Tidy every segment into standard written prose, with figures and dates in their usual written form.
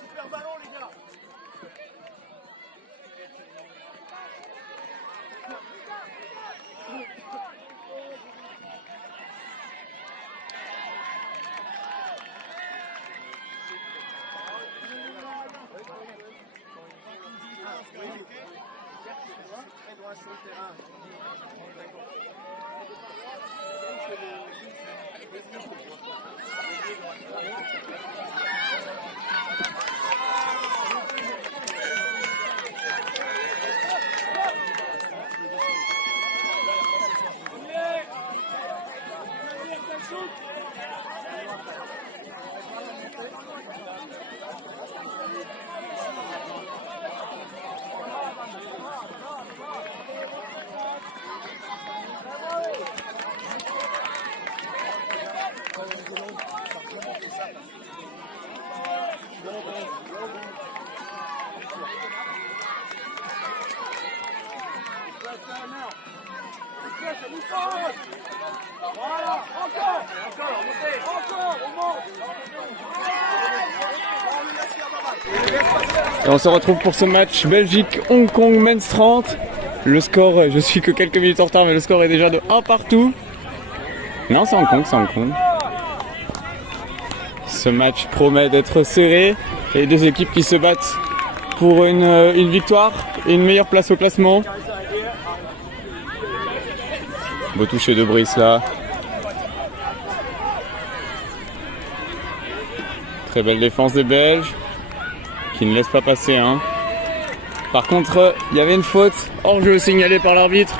Super ballon les gars. Voilà, encore, on monte. Et on se retrouve pour ce match Belgique-Hong Kong Men's 30. Le score, je suis que quelques minutes en retard, mais le score est déjà de 1 partout. Non, c'est Hong Kong, c'est Hong Kong. Ce match promet d'être serré et deux équipes qui se battent pour une victoire et une meilleure place au classement. Beau toucher de Brice là. Très belle défense des Belges qui ne laisse pas passer. Hein. Par contre, il y avait une faute hors jeu signalée par l'arbitre.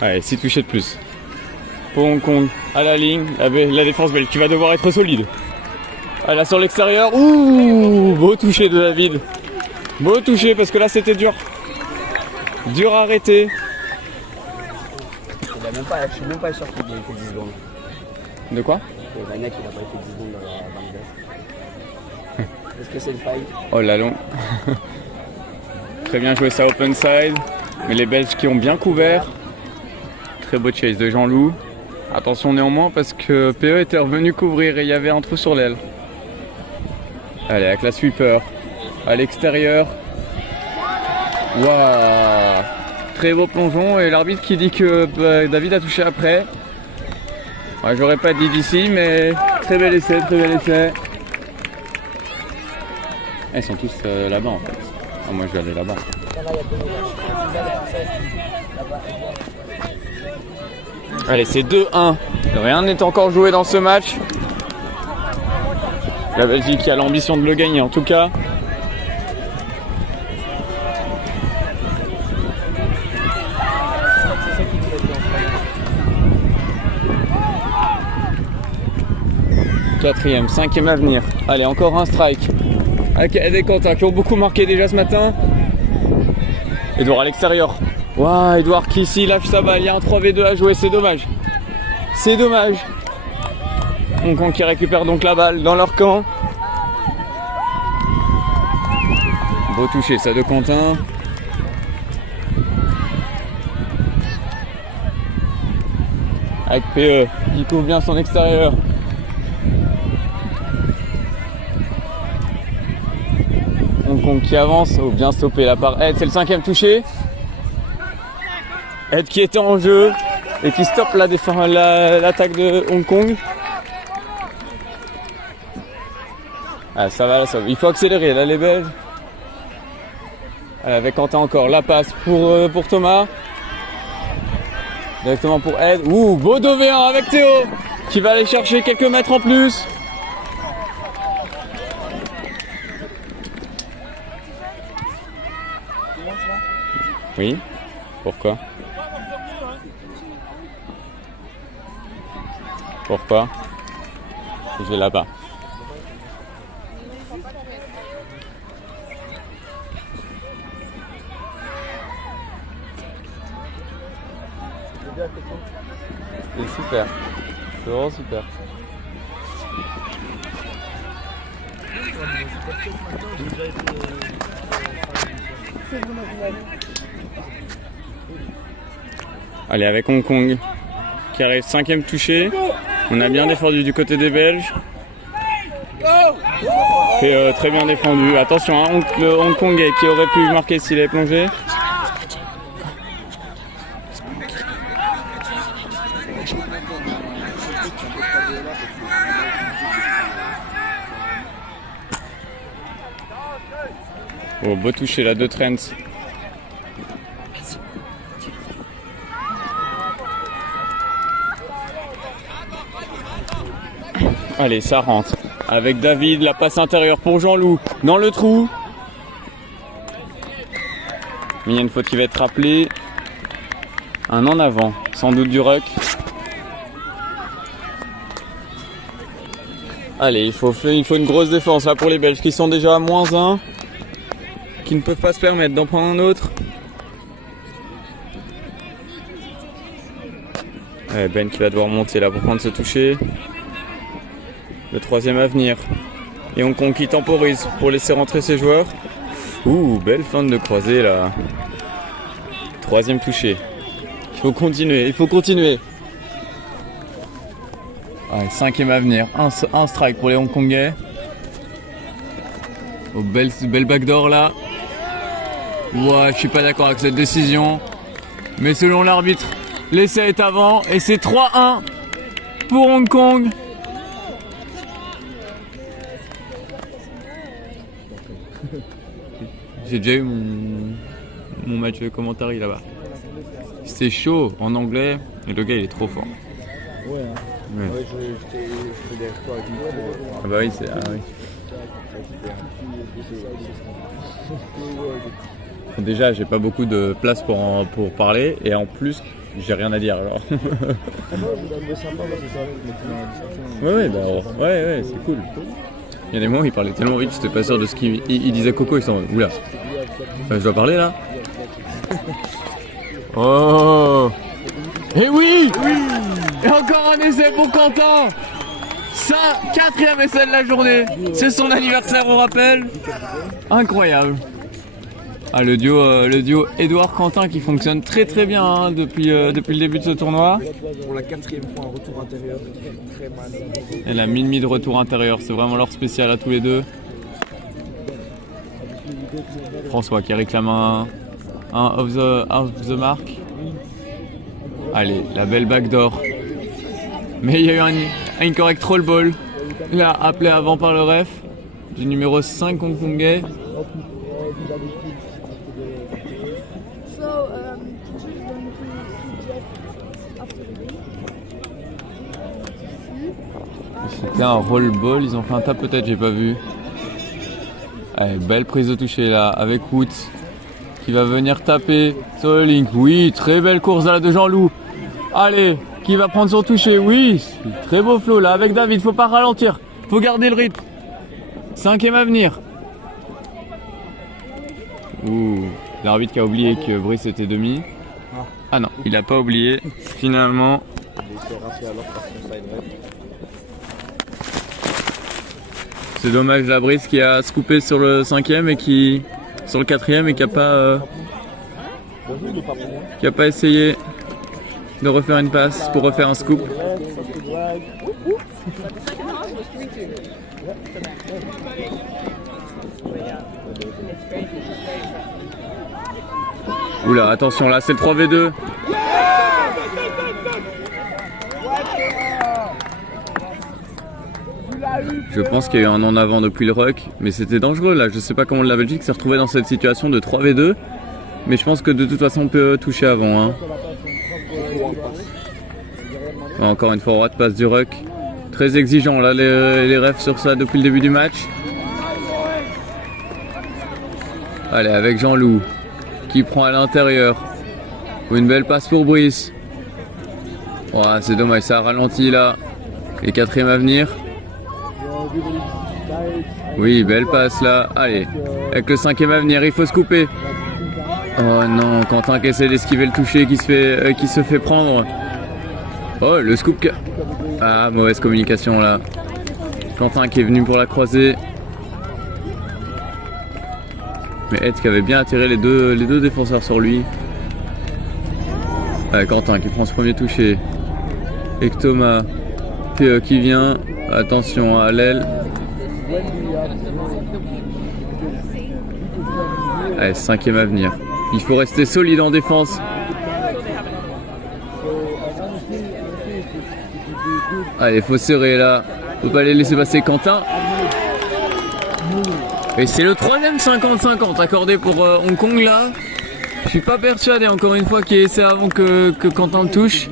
Allez, 6 touchés de plus. Pour Hong Kong, à la ligne, la défense belge qui va devoir être solide. Ah, là sur l'extérieur, ouh, beau toucher de David. Beau toucher parce que là c'était dur. Dur à arrêter. Je suis même pas sûr qu'il ait fait 10 secondes. De quoi? Magnac il a pas fait 10 secondes dans le gaz. Est-ce que c'est le faille? Oh là long. Très bien joué ça open side. Mais les Belges qui ont bien couvert. Très beau chase de Jean-Loup. Attention néanmoins parce que PE était revenu couvrir et il y avait un trou sur l'aile. Allez, avec la sweeper. À l'extérieur. Waouh. Très beau plongeon et l'arbitre qui dit que David a touché après. Ouais, j'aurais pas dit d'ici, mais très bel essai, très bel essai. Ils sont tous là-bas en fait. Ah, moi je vais aller là-bas. Allez, c'est 2-1. Rien n'est encore joué dans ce match. La Belgique a l'ambition de le gagner en tout cas. Quatrième, cinquième à venir. Allez, encore un strike. Avec Ed et Quentin qui ont beaucoup marqué déjà ce matin. Edouard à l'extérieur. Waouh, Edouard qui ici lâche sa balle. Il y a un 3v2 à jouer, c'est dommage. C'est dommage. Hong Kong qui récupère donc la balle dans leur camp. Beau toucher ça de Quentin. Avec PE qui couvre bien son extérieur. Hong Kong qui avance, oh, bien stoppé là par Ed, c'est le cinquième touché. Ed qui était en jeu et qui stoppe l'attaque de Hong Kong. Ah, ça va, il faut accélérer là les Belges. Avec Quentin encore, la passe pour Thomas. Directement pour Ed. Ouh, beau 2v1 avec Théo qui va aller chercher quelques mètres en plus. Oui, pourquoi? Pourquoi? Je vais là-bas. C'est super. C'est vraiment super. Allez, avec Hong Kong qui arrive 5e touché. On a bien défendu du côté des Belges. Et très bien défendu. Attention, hein, le Hong Kongais qui aurait pu marquer s'il avait plongé. Oh, beau toucher là de Trent. Allez, ça rentre. Avec David, la passe intérieure pour Jean-Loup. Dans le trou. Mais il y a une faute qui va être rappelée. Un en avant, sans doute du ruck. Allez, il faut une grosse défense là pour les Belges qui sont déjà à -1. Qui ne peuvent pas se permettre d'en prendre un autre. Allez, Ben qui va devoir monter là pour prendre ce toucher. Le 3e à venir. Et Hong Kong qui temporise pour laisser rentrer ses joueurs. Ouh, belle fin de croisée là. 3e touché. Il faut continuer. Allez, 5e à venir. Un strike pour les Hong Kongais. Oh, belle backdoor là. Ouais, je suis pas d'accord avec cette décision. Mais selon l'arbitre, l'essai est avant et c'est 3-1 pour Hong Kong. J'ai déjà eu mon match de commentaire là-bas. C'est chaud en anglais et le gars il est trop fort. Ouais, hein. Ouais. Ouais, j'étais derrière toi avec moi. Ah bah oui, c'est... Ah oui. Déjà, j'ai pas beaucoup de place pour parler et en plus, j'ai rien à dire alors. Ouais, c'est cool. Il y a des moments où il parlait tellement vite, j'étais pas sûr de ce qu'il disait Coco, ils sont oula. Je dois parler là. Oh. Et oui, et encore un essai pour Quentin. Ça, 4e essai de la journée. C'est son anniversaire, on rappelle. Incroyable. Ah, le duo Edouard-Quentin qui fonctionne très très bien hein, depuis le début de ce tournoi. Pour la 4e fois, un retour intérieur. Très mal. Et la mini de retour intérieur, c'est vraiment leur spécial à tous les deux. François qui réclame un off the mark. Allez, la belle backdoor. Mais il y a eu un incorrect roll ball. Là, appelé avant par le ref. Du numéro 5 hongkongais. C'était un roll ball, ils ont fait un tap peut-être, j'ai pas vu. Allez, belle prise de toucher là, avec Woods qui va venir taper sur le link. Oui, très belle course là de Jean-Loup. Allez, qui va prendre son toucher. Oui, très beau flow là avec David, faut pas ralentir, faut garder le rythme. 5e à venir. Ouh, l'arbitre qui a oublié que Brice était demi. Ah non, il a pas oublié, finalement. C'est dommage la Brice qui a scoopé sur le 5e et sur le 4e et qui a pas essayé de refaire une passe pour refaire un scoop. Oula, attention là, c'est le 3v2. Je pense qu'il y a eu un en avant depuis le ruck, mais c'était dangereux là. Je sais pas comment la Belgique s'est retrouvée dans cette situation de 3v2, mais je pense que de toute façon on peut toucher avant. Hein. Encore une fois, droite passe du ruck. Très exigeant là les refs sur ça depuis le début du match. Allez, avec Jean-Loup qui prend à l'intérieur. Une belle passe pour Brice. Oh, c'est dommage, ça a ralenti là. Les 4e à venir. Oui, belle passe là. Allez, avec le 5e à venir, il faut se couper. Oh non, Quentin qui essaie d'esquiver le toucher qui se fait prendre. Oh, le scoop. Ah, mauvaise communication là. Quentin qui est venu pour la croiser. Mais Ed qui avait bien attiré les deux défenseurs sur lui. Allez, Quentin qui prend ce premier toucher. Et que Thomas qui vient. Attention à l'aile. Allez, 5e à venir. Il faut rester solide en défense. Allez, il faut serrer là. Faut pas les laisser passer Quentin. Et c'est le 3e 50-50 accordé pour Hong Kong là. Je suis pas persuadé encore une fois qu'il essaie avant que Quentin touche.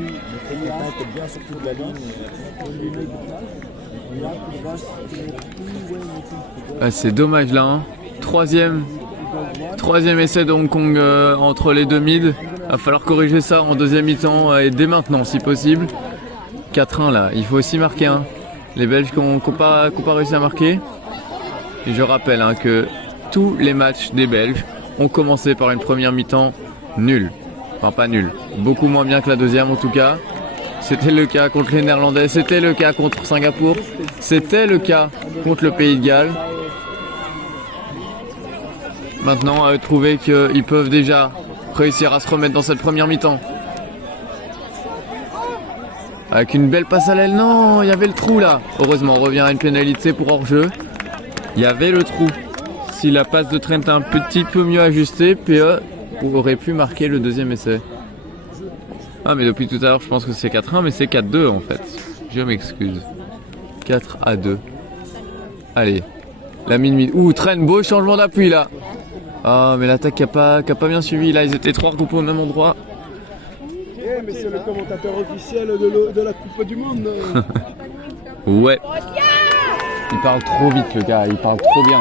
Ah, c'est dommage là. Hein. Troisième essai de Hong Kong entre les deux mids. Va falloir corriger ça en deuxième mi-temps et dès maintenant si possible. 4-1 là, il faut aussi marquer un. Les Belges qui n'ont pas réussi à marquer. Et je rappelle hein, que tous les matchs des Belges ont commencé par une première mi-temps nulle. Enfin pas nulle, beaucoup moins bien que la deuxième en tout cas. C'était le cas contre les Néerlandais, c'était le cas contre Singapour, c'était le cas contre le Pays de Galles. Maintenant à eux de trouver qu'ils peuvent déjà réussir à se remettre dans cette première mi-temps. Avec une belle passe à l'aile, non, il y avait le trou là. Heureusement, on revient à une pénalité pour hors-jeu. Il y avait le trou. Si la passe de Trent est un petit peu mieux ajustée, PE aurait pu marquer le deuxième essai. Ah mais depuis tout à l'heure je pense que c'est 4-1 mais c'est 4-2 en fait. Je m'excuse. 4-2. Allez. La mid. Ouh, Trent, beau changement d'appui là. Ah mais l'attaque qui a pas bien suivi là, ils étaient 3 regroupés au même endroit. Mais c'est le commentateur officiel de la Coupe du Monde. Ouais. Il parle trop vite le gars, il parle trop bien.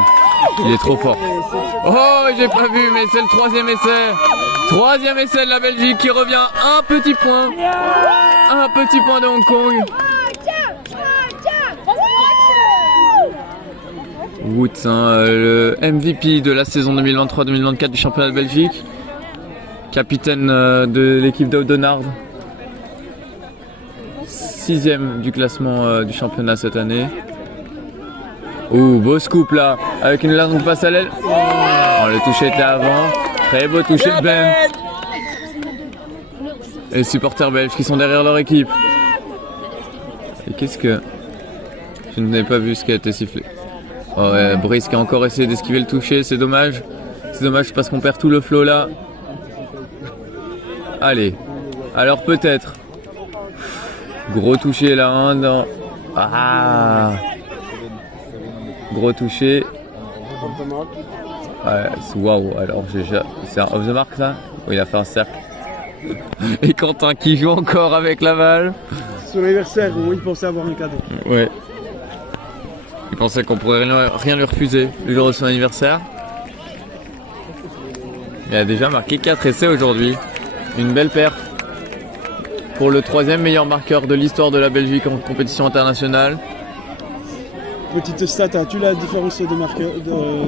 Il est trop fort. Oh, j'ai pas vu, mais c'est le 3e essai. 3e essai de la Belgique qui revient. Un petit point. Un petit point de Hong Kong. Woods, hein, le MVP de la saison 2023-2024 du championnat de Belgique. Capitaine de l'équipe d'Audenard. 6e du classement du championnat cette année. Ouh, beau scoop là, avec une longue passe à l'aile. Oh, le toucher était avant. Très beau toucher de Ben. Et les supporters belges qui sont derrière leur équipe. Et qu'est-ce que... Je n'ai pas vu ce qui a été sifflé. Oh ouais, Brice qui a encore essayé d'esquiver le toucher, c'est dommage. C'est dommage parce qu'on perd tout le flow là. Allez, alors peut-être. Gros toucher là, hein, dans... Ah, gros toucher. Ouais, waouh, alors c'est un off the mark ça. Oui, il a fait un cercle. Et Quentin qui joue encore avec la balle. Son anniversaire, où il pensait avoir un cadeau. Ouais. Il pensait qu'on pourrait rien lui refuser le jour de son anniversaire. Il a déjà marqué 4 essais aujourd'hui. Une belle perte pour le 3e meilleur marqueur de l'histoire de la Belgique en compétition internationale. Petite stat, as-tu la différence de marqueurs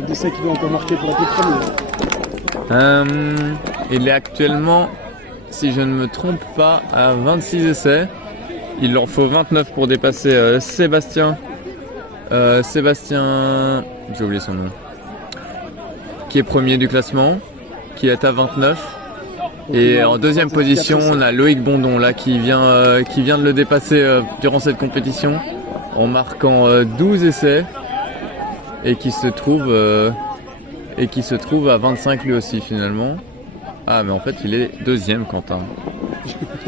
d'essais qu'il doit encore marquer pour la toute première? Il est actuellement, si je ne me trompe pas, à 26 essais. Il en faut 29 pour dépasser Sébastien. J'ai oublié son nom. Qui est premier du classement, qui est à 29. Et en deuxième position, on a Loïc Bondon là qui vient de le dépasser durant cette compétition en marquant 12 essais et qui se trouve à 25 lui aussi finalement. Ah mais en fait il est deuxième Quentin.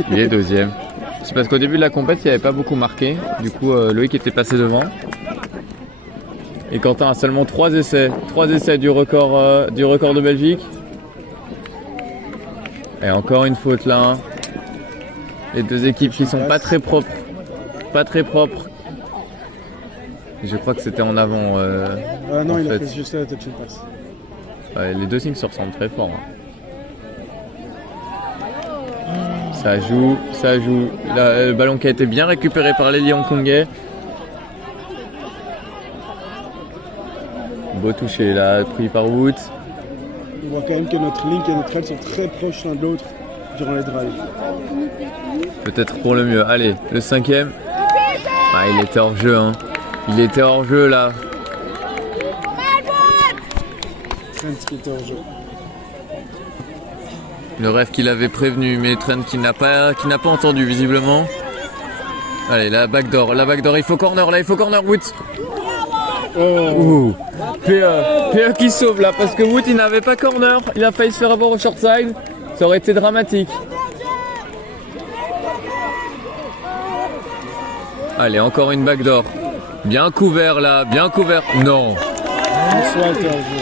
Il est deuxième. C'est parce qu'au début de la compète il n'y avait pas beaucoup marqué. Du coup Loïc était passé devant. Et Quentin a seulement 3 essais. 3 essais du record de Belgique. Et encore une faute là. Hein. Les deux équipes qui sont pas très propres. Pas très propres. Je crois que c'était en avant. Non, il a fait juste la touch and pass. Ouais, les deux signes se ressemblent très fort. Hein. Ça joue. Le ballon qui a été bien récupéré par l'ailier hongkongais. Beau toucher là, pris par Woods. On voit quand même que notre Link et notre aile sont très proches l'un de l'autre durant les drives. Peut-être pour le mieux. Allez, le 5e. Ah, il était hors jeu, hein. Il était hors jeu là. Trent qui était hors jeu. Le ref qu'il avait prévenu, mais Trent qui n'a pas entendu visiblement. Allez, la backdoor, il faut corner là, il faut corner Wood. Oh. PE qui sauve là parce que Wood il n'avait pas corner, il a failli se faire avoir au short side, ça aurait été dramatique. Allez, encore une backdoor. Bien couvert là, bien couvert. Non. François était hors jeu.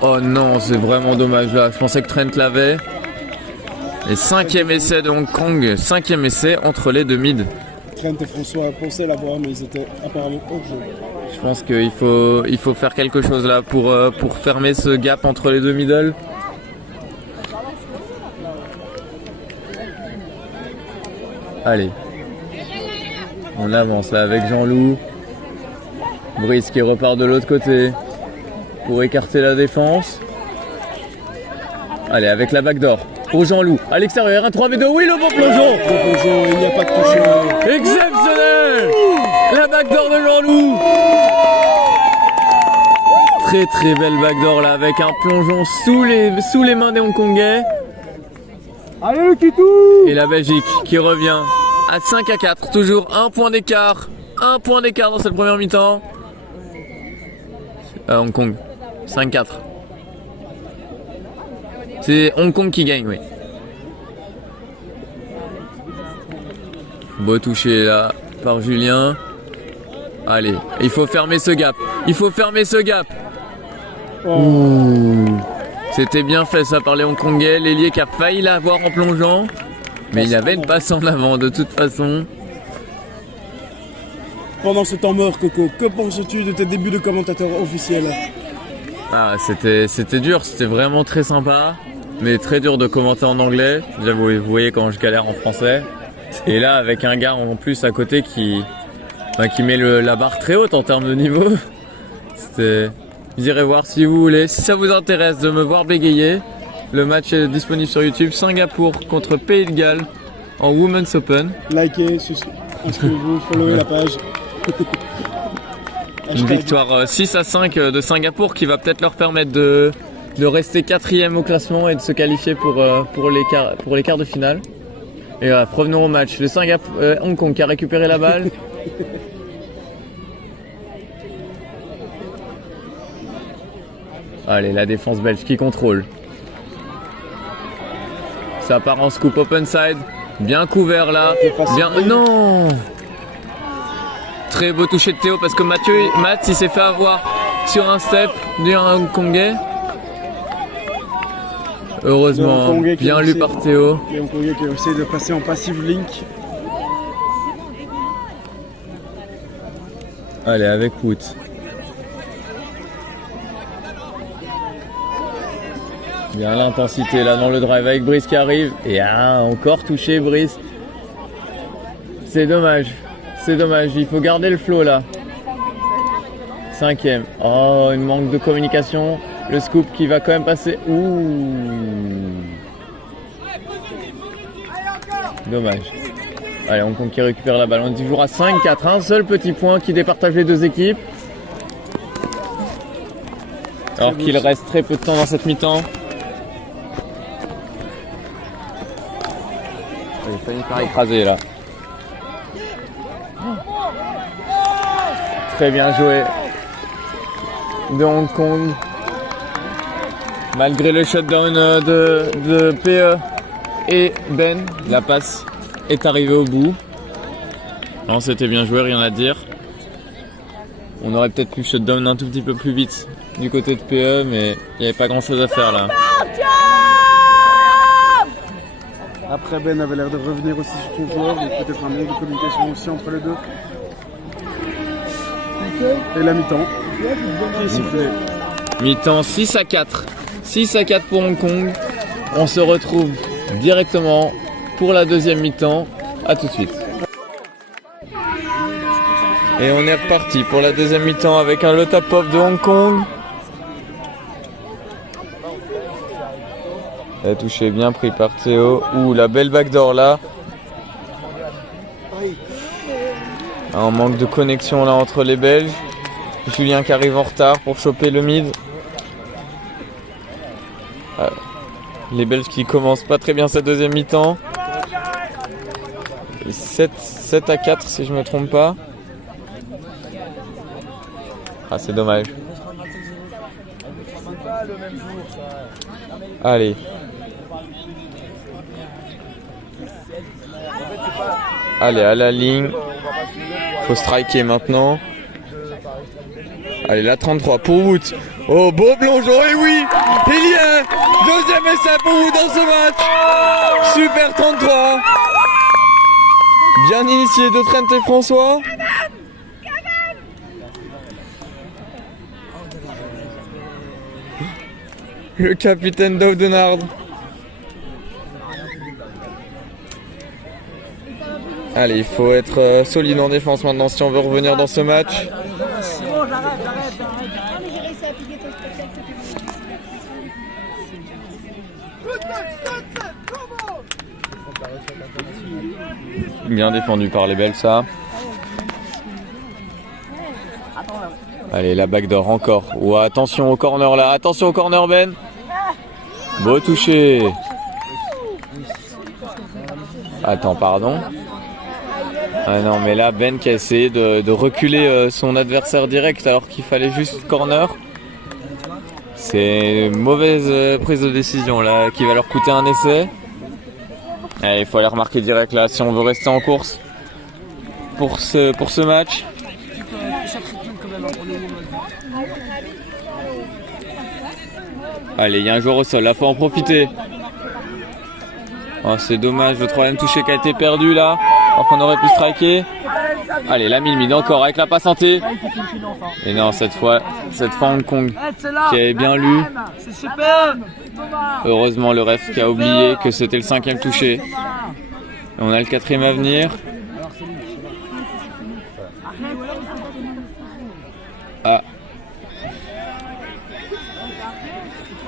Oh non, c'est vraiment dommage là. Je pensais que Trent l'avait. Et 5e essai de Hong Kong. 5e essai entre les deux mids. Trent et François pensaient l'avoir, mais ils étaient apparemment hors jeu. Je pense qu'il faut faire quelque chose là pour fermer ce gap entre les deux middle. Allez. On avance là avec Jean-Loup. Brice qui repart de l'autre côté pour écarter la défense. Allez, avec la backdoor pour Jean-Loup. À l'extérieur, un 3v2. Oui, le bon plongeon. Le plongeon, il n'y a pas de toucher. Exceptionnel. La backdoor de Jean-Loup. Très très belle backdoor là avec un plongeon sous les mains des Hongkongais. Allez, le Kitou. Et la Belgique qui revient à 5-4. Toujours un point d'écart. Un point d'écart dans cette première mi-temps. Hong Kong. 5-4. C'est Hong Kong qui gagne, oui. Beau touché là par Julien. Allez, il faut fermer ce gap. Il faut fermer ce gap. Ouh. C'était bien fait ça par les Hongkongais. L'ailier qui a failli l'avoir en plongeant. Mais il y avait une passe en avant de toute façon. Pendant ce temps mort, Coco, que penses-tu de tes débuts de commentateur officiel? Ah, c'était dur, c'était vraiment très sympa. Mais très dur de commenter en anglais. J'avoue, vous voyez quand je galère en français. Et là, avec un gars en plus à côté qui met la barre très haute en termes de niveau. Vous irez voir si vous voulez. Si ça vous intéresse de me voir bégayer, le match est disponible sur YouTube. Singapour contre Pays de Galles en Women's Open. Likez, inscrivez-vous, followez la page. Une victoire 6-5 de Singapour qui va peut-être leur permettre de rester 4e au classement et de se qualifier pour les quarts de finale. Et voilà, revenons au match. Le Hong Kong qui a récupéré la balle. Allez, la défense belge qui contrôle. Ça part en scoop open side. Bien couvert là. Bien. Non! Très beau toucher de Théo parce que Matt il s'est fait avoir sur un step d'un Hongkongais. Heureusement, bien lu par Théo. Les Hongkongais qui ont essayé de passer en passive link. Allez, avec Wood. Bien l'intensité là dans le drive avec Brice qui arrive. Et encore touché Brice. C'est dommage. C'est dommage, il faut garder le flow là. 5e. Oh, une manque de communication. Le scoop qui va quand même passer. Ouh. Dommage. Allez, Hong Kong qui récupère la balle. On est toujours à 5-4. Un seul petit point qui départage les deux équipes. Alors qu'il reste très peu de temps dans cette mi-temps. Il a failli faire écraser là. Très bien joué de Hong Kong. Malgré le shutdown de PE et Ben, la passe est arrivée au bout. Non, c'était bien joué, rien à dire. On aurait peut-être pu shutdown un tout petit peu plus vite du côté de PE, mais il n'y avait pas grand chose à faire là. Après, Ben avait l'air de revenir aussi sur son joueur, donc peut-être un manque de communication aussi entre les deux. Et la mi-temps qui est sifflée. Mi-temps 6-4. 6-4 pour Hong Kong. On se retrouve directement pour la deuxième mi-temps. A tout de suite. Et on est reparti pour la deuxième mi-temps avec un Lotapov de Hong Kong. La touche est bien pris par Théo. Ouh, la belle backdoor là. Un manque de connexion là entre les Belges. Julien qui arrive en retard pour choper le mid. Les Belges qui commencent pas très bien cette deuxième mi-temps. 7 à 4 si je me trompe pas. Ah, c'est dommage. Allez. Allez, à la ligne. Faut striker maintenant. Allez, la 33 pour Wood. Oh, beau plongeon, et oui, il y a deuxième essai pour Wood dans ce match. Super 33. Bien initié de Trent et François. Le capitaine d'Audenard. Allez, il faut être solide en défense maintenant si on veut revenir dans ce match. Bien défendu par les Belges, ça. Allez, la backdoor encore. Oh, attention au corner là. Attention au corner, Ben. Beau toucher. Attends, pardon. Ah non, mais là, Ben qui a essayé de reculer son adversaire direct alors qu'il fallait juste corner. C'est une mauvaise prise de décision là qui va leur coûter un essai. Allez, il faut aller remarquer direct là si on veut rester en course pour ce match. Allez, il y a un joueur au sol, là faut en profiter. Oh, c'est dommage, le troisième touché qui a été perdu là, alors qu'on aurait pu striker. Allez, la mid encore avec la passe santé. Et non, cette fois Hong Kong qui avait bien lu. Heureusement le ref qui a oublié que c'était le cinquième touché. Et on a le quatrième à venir. Ah.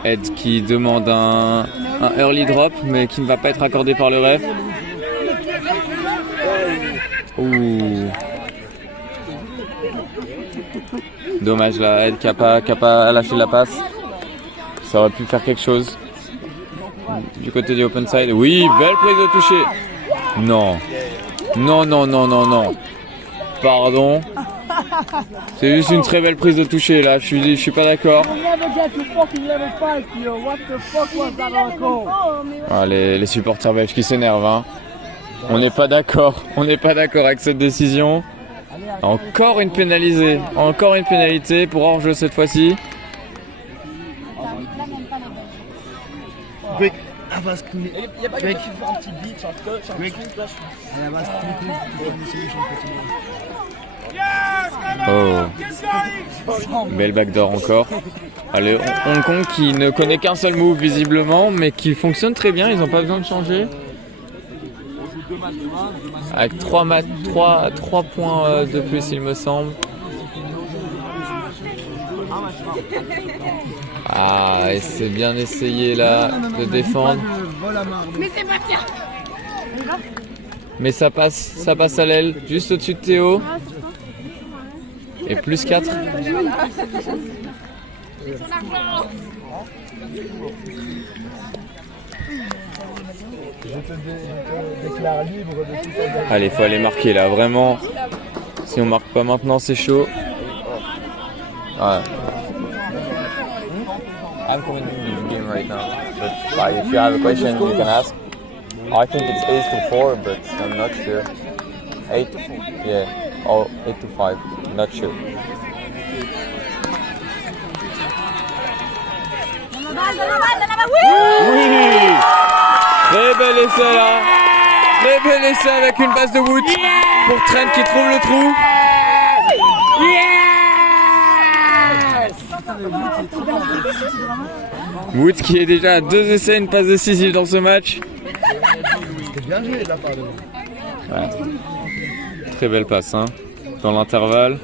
Ed qui demande un early drop mais qui ne va pas être accordé par le ref. Ouh. Dommage là, Ed qui a pas lâché la passe. Ça aurait pu faire quelque chose. Du côté du open side. Oui, belle prise de toucher. Non. Non, non, non, non, non. Pardon. C'est juste une très belle prise de toucher là, je suis pas d'accord. Ah, les supporters belges qui s'énervent, hein. On n'est pas d'accord avec cette décision. Encore une pénalisée, encore une pénalité pour hors-jeu cette fois-ci. Oh, belle backdoor encore. Allez, Hong Kong qui ne connaît qu'un seul move visiblement, mais qui fonctionne très bien, ils n'ont pas besoin de changer. Avec 3 points de plus il me semble. Ah, et c'est bien essayé là de défendre. Mais ça passe à l'aile, juste au-dessus de Théo. Et plus 4. Allez, il faut aller marquer là, vraiment. Si on marque pas maintenant, c'est chaud. Ouais. I'm commenting the game right now. But like, if you have a question, you can ask. I think it's 8-4, but I'm not sure. 8? Yeah. Or 8-5. Not sure. Oui! Très bel essai là. Très bel essai avec une passe de Wood pour Trent qui trouve le trou. Wood qui est déjà à 2 essais, une passe décisive dans ce match. C'était bien joué de la part de moi. Ouais. Très belle passe hein, dans l'intervalle.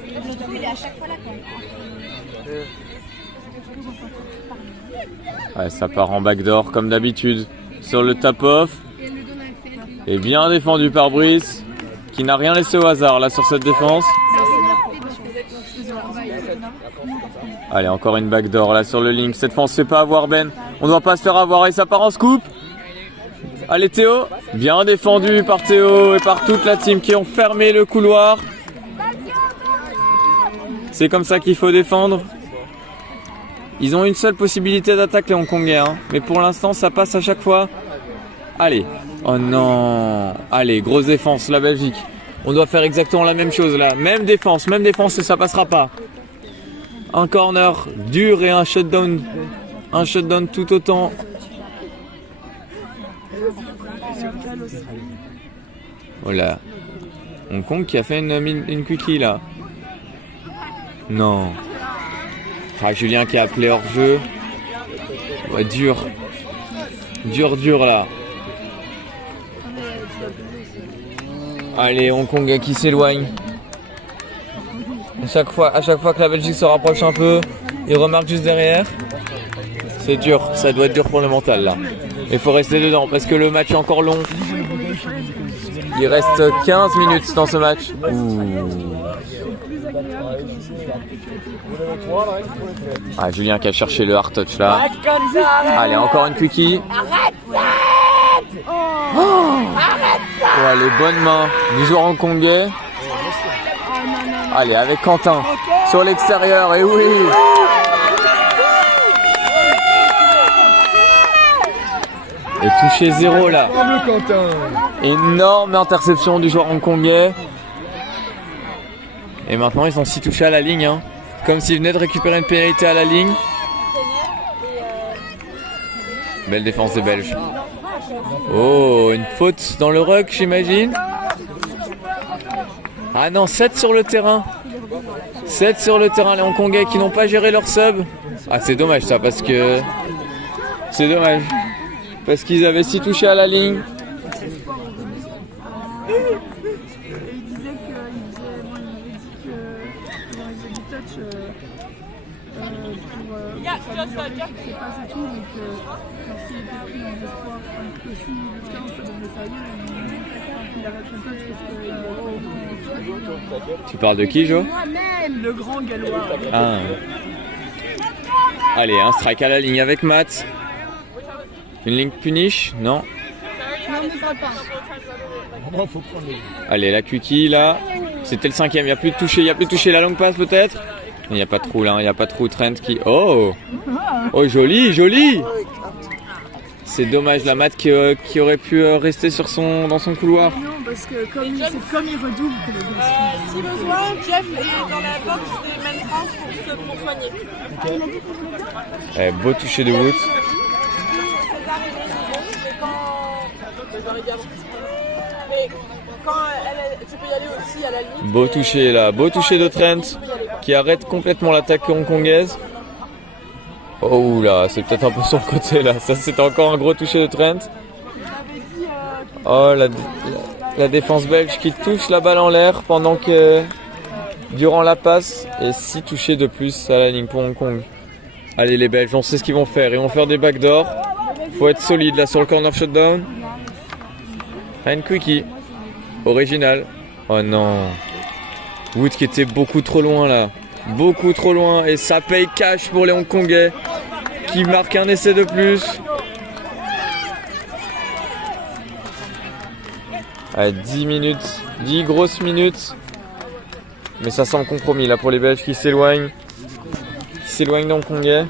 Ouais, ça part en backdoor comme d'habitude sur le tap-off. Et bien défendu par Brice qui n'a rien laissé au hasard là sur cette défense. Allez, encore une backdoor là sur le link. Cette fois on se fait pas avoir Ben. On doit pas se faire avoir et ça part en scoop. Allez Théo, bien défendu par Théo et par toute la team qui ont fermé le couloir. C'est comme ça qu'il faut défendre. Ils ont une seule possibilité d'attaque les Hongkongais, hein. Mais pour l'instant ça passe à chaque fois. Allez, oh non. Allez, grosse défense, la Belgique. On doit faire exactement la même chose là. Même défense et ça passera pas. Un corner dur et un shutdown. Un shutdown tout autant. Voilà. Hong Kong qui a fait une quickie là. Non. Ah, Julien qui a appelé hors jeu. Ouais, dur. Dur là. Allez, Hong Kong qui s'éloigne. À chaque fois que la Belgique se rapproche un peu, il remarque juste derrière. C'est dur, ça doit être dur pour le mental là. Il faut rester dedans parce que le match est encore long. Il reste 15 minutes dans ce match. Ah, Julien qui a cherché le hard touch là. Allez, encore une quickie. Ouais, les bonnes mains du joueur hongkongais. Allez, avec Quentin sur l'extérieur, et oui. Et touché 0 là. Énorme interception du joueur hongkongais. Et maintenant ils sont 6 touchés à la ligne, hein. Comme s'ils venaient de récupérer une pénalité à la ligne. Belle défense des Belges. Oh, une faute dans le ruck, j'imagine. Ah non, 7 sur le terrain. 7 sur le terrain, les Hongkongais qui n'ont pas géré leur sub. Ah, c'est dommage ça, parce que... C'est dommage. Parce qu'ils avaient 6 touchés à la ligne. Tu parles de qui, Jo? Moi-même, le grand gallois. Ah. Allez, un strike à la ligne avec Matt. Une ligne punish? Non. Non, ne parle pas. Allez, la quickie là. C'était le 5e, il n'y a plus de toucher, la longue passe peut-être. Il n'y a pas de trou là, il n'y a pas de trou. Trent qui... Oh, joli. C'est dommage la Matt qui aurait pu rester dans son couloir. Non, parce que comme il redouble que le gars. Si besoin, Jeff est dans la box des main France pour soigner. Beau toucher de Wood. Mais quand tu peux y aller aussi à la ligne. Beau toucher là, beau toucher de Trent qui arrête complètement l'attaque hongkongaise. Oh là, c'est peut-être un peu sur le côté là. Ça, c'était encore un gros toucher de Trent. Oh, la défense belge qui touche la balle en l'air pendant que durant la passe et 6 touchés de plus à la ligne pour Hong Kong. Allez les Belges, on sait ce qu'ils vont faire. Ils vont faire des backdoors. Faut être solide là sur le corner shutdown. Une quickie. Original. Oh non. Wood qui était beaucoup trop loin là. Beaucoup trop loin et ça paye cash pour les Hongkongais qui marquent un essai de plus. À 10 minutes, 10 grosses minutes. Mais ça semble compromis là pour les Belges qui s'éloignent. Qui s'éloignent des Hongkongais.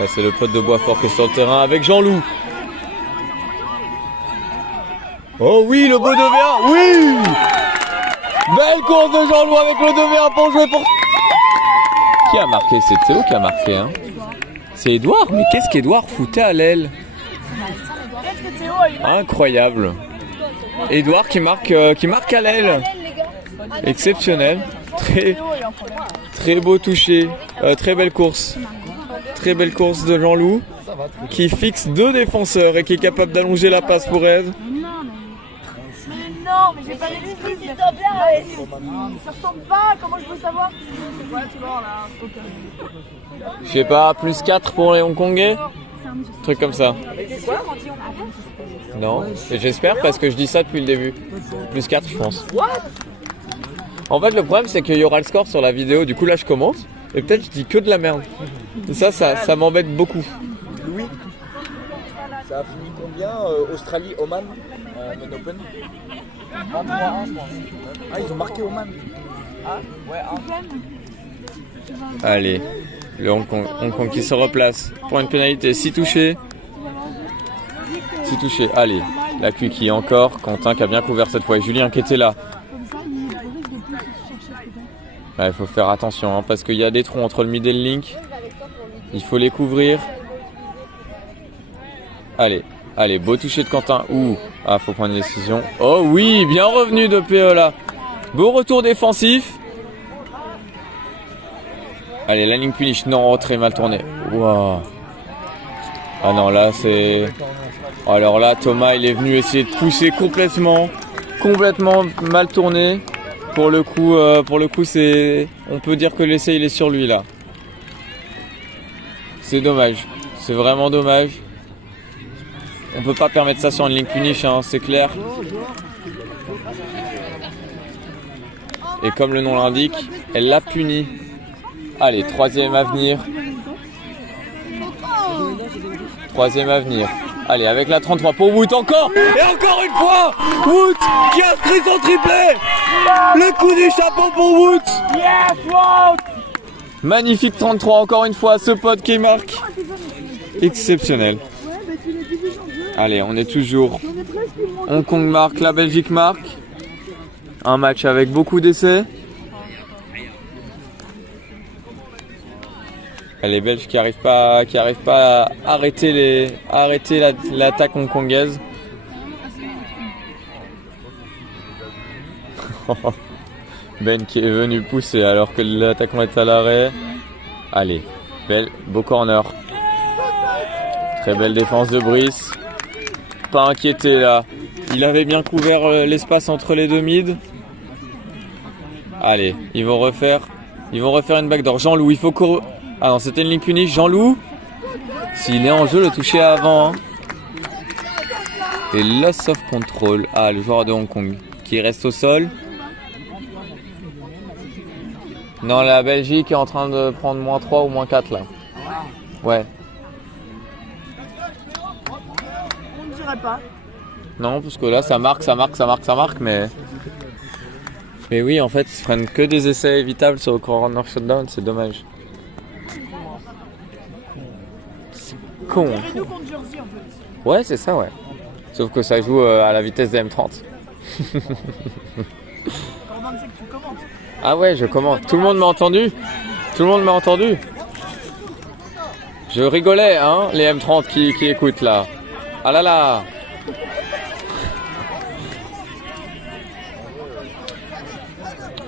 Là, c'est le pote de Boisfort qui est sur le terrain avec Jean-Loup. Oh oui, le beau 2v1, oui. Belle course de Jean-Loup avec le 2v1 pour jouer pour... Qui a marqué? C'est Théo qui a marqué, hein. C'est Edouard, mais qu'est-ce qu'Edouard foutait à l'aile? Incroyable. Edouard qui marque à l'aile. Exceptionnel. Très beau toucher. Très belle course. Très belle course de Jean-Loup qui fixe 2 défenseurs et qui est capable d'allonger la passe pour Ed. Non, mais j'ai pas d'excuse. Ils sont bien, ça ressemble pas, comment je peux savoir? C'est quoi le score là? Je sais pas, plus 4 pour les Hongkongais? Truc comme ça. Non, et j'espère parce que je dis ça depuis le début. Plus 4 je pense. En fait le problème c'est qu'il y aura le score sur la vidéo, du coup là je commente et peut-être je dis que de la merde. Et ça m'embête beaucoup. Louis, ça a fini combien Australie, Oman en Men Open 1-3-1 je pense. Ah ils ont marqué Oman. Ah ouais 1. Allez, le Hong Kong qui se replace pour une pénalité. 6 touchés. 6 touchés. Allez, la Kuki encore. Quentin qui a bien couvert cette fois. Et Julien qui était là. Il faut faire attention hein, parce qu'il y a des trous entre le mid et le link. Il faut les couvrir. Allez, allez, beau toucher de Quentin. Ouh, ah, faut prendre une décision. Oh oui, bien revenu de PE là. Beau retour défensif. Allez, la ligne punish. Non, très mal tourné. Wow. Ah non, là c'est... Alors là, Thomas, il est venu essayer de pousser complètement mal tourné. Pour le coup, c'est... On peut dire que l'essai, il est sur lui là. C'est dommage. C'est vraiment dommage. On peut pas permettre ça sur une ligne punish, hein, c'est clair. Et comme le nom l'indique, elle l'a puni. Allez, troisième à venir. Troisième à venir. Allez, avec la 33 pour Wood encore. Et encore une fois, Wood qui inscrit son triplé. Le coup du chapeau pour Wood. Magnifique 33 encore une fois, ce pote qui marque. Exceptionnel. Allez, on est toujours. Hong Kong marque, la Belgique marque. Un match avec beaucoup d'essais. Les Belges qui arrivent pas à arrêter l'attaque hongkongaise. Ben qui est venu pousser alors que l'attaquant est à l'arrêt. Allez, beau corner. Très belle défense de Brice. Pas inquiété là. Il avait bien couvert l'espace entre les deux mids. Allez, ils vont refaire une backdoor. Jean-Loup, il faut courir. Ah non, c'était une ligne punish. Jean-Loup, s'il est en jeu, le toucher avant. Hein. Et loss of control. Ah, le joueur de Hong Kong qui reste au sol. Non, la Belgique est en train de prendre moins 3 ou moins 4 là. Ouais. On ne dirait pas. Non, parce que là, ça marque, mais oui, en fait, ils se prennent que des essais évitables sur le corner shutdown, c'est dommage. Con. C'est nous contre Jersey en fait. Ouais, c'est ça, ouais. Sauf que ça joue à la vitesse des M30. Encore 27 tu commences. Ah ouais, je commente. Tout le monde m'a entendu. Je rigolais, hein, les M30 qui écoutent là. Ah là là.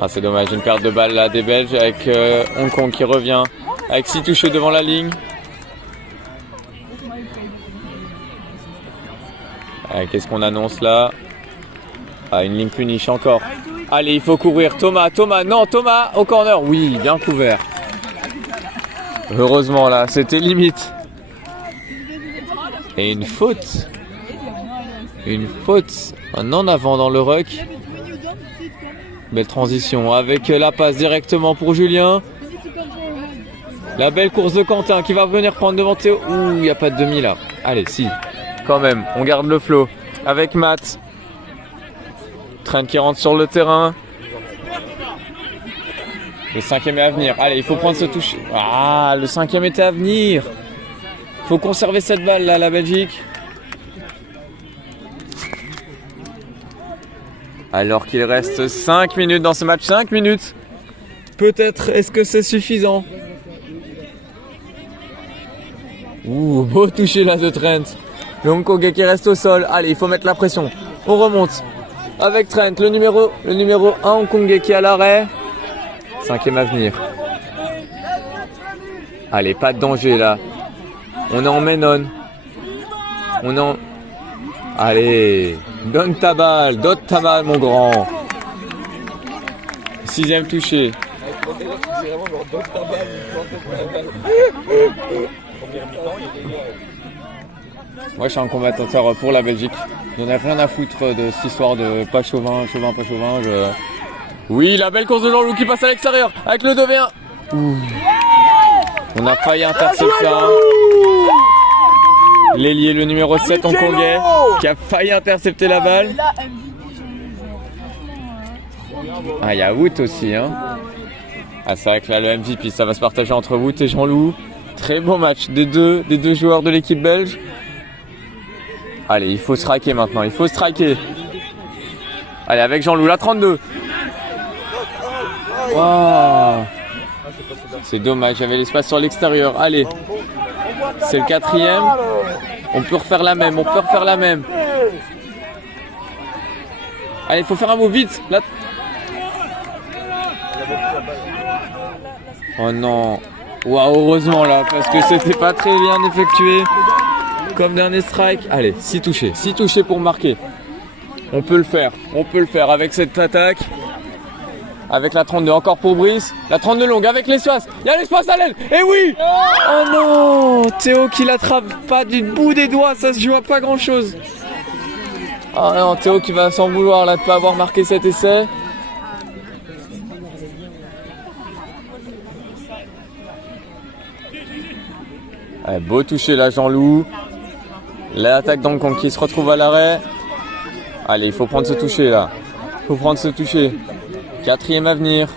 Ah, c'est dommage, une perte de balle là des Belges avec Hong Kong qui revient avec 6 touchés devant la ligne. Qu'est-ce qu'on annonce là? Ah, une ligne punish encore. Allez, il faut courir. Thomas, au corner. Oui, bien couvert. Heureusement là, c'était limite. Et une faute. Un en avant dans le ruck. Belle transition avec la passe directement pour Julien. La belle course de Quentin qui va venir prendre devant Théo. Ouh, il n'y a pas de demi là. Allez, si. Quand même, on garde le flow avec Matt. Trent qui rentre sur le terrain. Le 5e est à venir. Allez, il faut prendre ce toucher. Ah, le 5e était à venir. Il faut conserver cette balle là, la Belgique. Alors qu'il reste 5 minutes dans ce match. 5 minutes. Peut-être, est-ce que c'est suffisant? Ouh, beau toucher là de Trent. Le Hongkongais qui reste au sol. Allez, il faut mettre la pression. On remonte. Avec Trent, le numéro 1 Hongkongais qui est à l'arrêt. 5e à venir. Allez, pas de danger là. On est en Menon. Allez, donne ta balle, mon grand. 6e touché. Moi je suis un commentateur pour la Belgique. J'en ai rien à foutre de cette histoire de pas chauvin. Oui, la belle course de Jean-Loup qui passe à l'extérieur avec le 2v1. Ouh. On a failli intercepter ça. L'ailier, le numéro 7 hongkongais, qui a failli intercepter la balle. Ah, il y a Wout aussi. Hein. Ah, c'est vrai que là, le MVP, ça va se partager entre Wout et Jean-Loup. Très beau match des deux joueurs de l'équipe belge. Allez, il faut striker maintenant, il faut striker. Allez, avec Jean-Loup, la 32. Wow. C'est dommage, j'avais l'espace sur l'extérieur. Allez, c'est le 4e. On peut refaire la même, Allez, il faut faire un mot vite. Là. Oh non. Waouh, heureusement là, parce que c'était pas très bien effectué. Comme dernier strike. Allez, 6 touchés pour marquer. On peut le faire avec cette attaque. Avec la 32 encore pour Brice. La 32 longue avec l'espace. Il y a l'espace à l'aile. Et oui. Oh non. Théo qui l'attrape pas du bout des doigts. Ça se joue à pas grand chose. Oh non, Théo qui va s'en vouloir là de pas avoir marqué cet essai. Allez, beau toucher là Jean-Loup. L'attaque d'Hong Kong qui se retrouve à l'arrêt. Allez, il faut prendre ce toucher là. 4e à venir.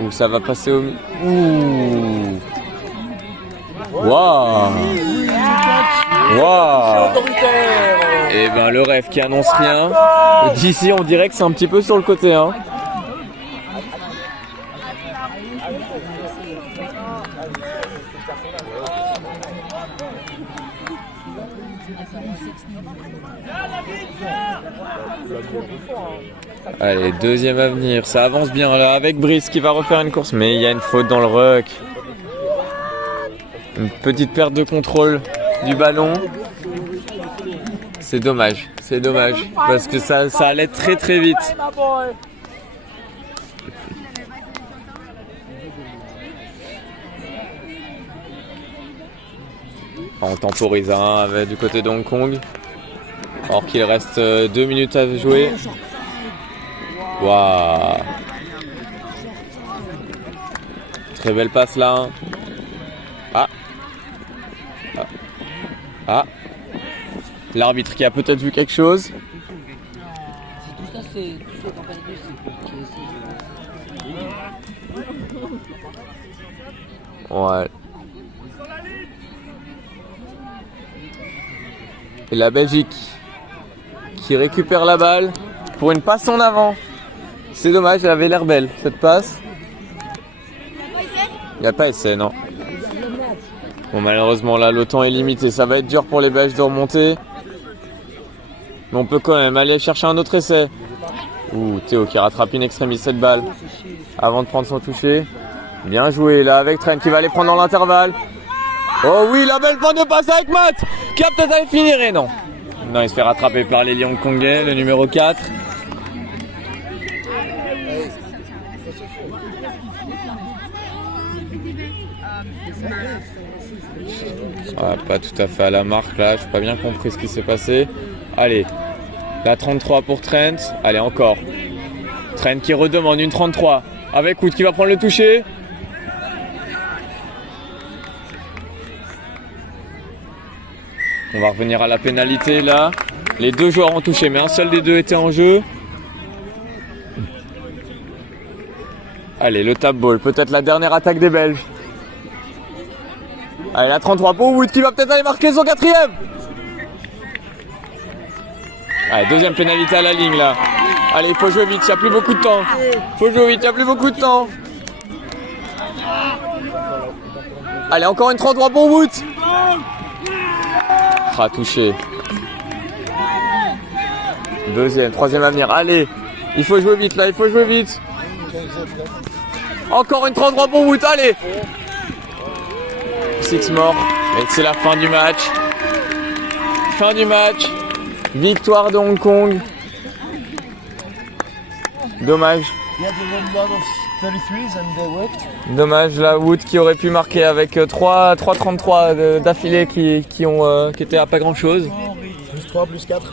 Ouh, ça va passer au... Ouh. Waouh. Et ben le ref qui annonce rien. D'ici on dirait que c'est un petit peu sur le côté. Hein. Allez, 2e à venir, ça avance bien là avec Brice qui va refaire une course, mais il y a une faute dans le ruck. Une petite perte de contrôle du ballon. C'est dommage, parce que ça allait très très vite. On temporise du côté de Hong Kong. Alors qu'il reste 2 minutes à jouer. Waouh. Très belle passe là. Ah. L'arbitre qui a peut-être vu quelque chose. Ouais. Et la Belgique qui récupère la balle pour une passe en avant. C'est dommage, elle avait l'air belle cette passe. Il n'y a pas essai, non. Bon, malheureusement là le temps est limité, ça va être dur pour les Belges de remonter. Mais on peut quand même aller chercher un autre essai. Ouh, Théo qui rattrape in extremis cette balle avant de prendre son toucher. Bien joué là avec Trent qui va aller prendre dans l'intervalle. Oh oui, la belle fin de passe avec Matt qui a peut-être à finir et non. Non, il se fait rattraper par les Lions hongkongais, le numéro 4. Ah, pas tout à fait à la marque là, je n'ai pas bien compris ce qui s'est passé. Allez, la 33 pour Trent. Allez, encore. Trent qui redemande une 33 avec Wout qui va prendre le toucher. On va revenir à la pénalité là. Les 2 joueurs ont touché, mais un seul des 2 était en jeu. Allez, le tap ball, peut-être la dernière attaque des Belges. Allez, la 33 pour Wout qui va peut-être aller marquer son 4e. Allez, 2e pénalité à la ligne là. Allez, il faut jouer vite, il n'y a plus beaucoup de temps. Allez, encore une 33 pour Wout. Touché. 2e, 3e à venir. Allez, il faut jouer vite là, Encore une 33 pour Wout, allez. 6 morts, et c'est la fin du match. fin du match. Victoire de Hong Kong. Dommage. Dommage, la Wood qui aurait pu marquer avec 3,33 d'affilée qui étaient à pas grand chose. Plus 3, plus 4.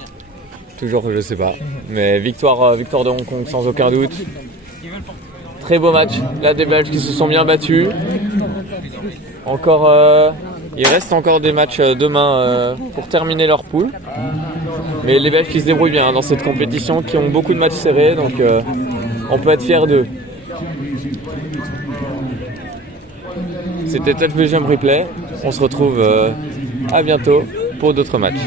Toujours, je sais pas. Mais victoire de Hong Kong sans aucun doute. Très beau match. Là, des Belges qui se sont bien battus. Il reste encore des matchs demain pour terminer leur poule. Mais les Belges qui se débrouillent bien dans cette compétition, qui ont beaucoup de matchs serrés, donc on peut être fiers d'eux. C'était Touch Belgium Replay. On se retrouve à bientôt pour d'autres matchs.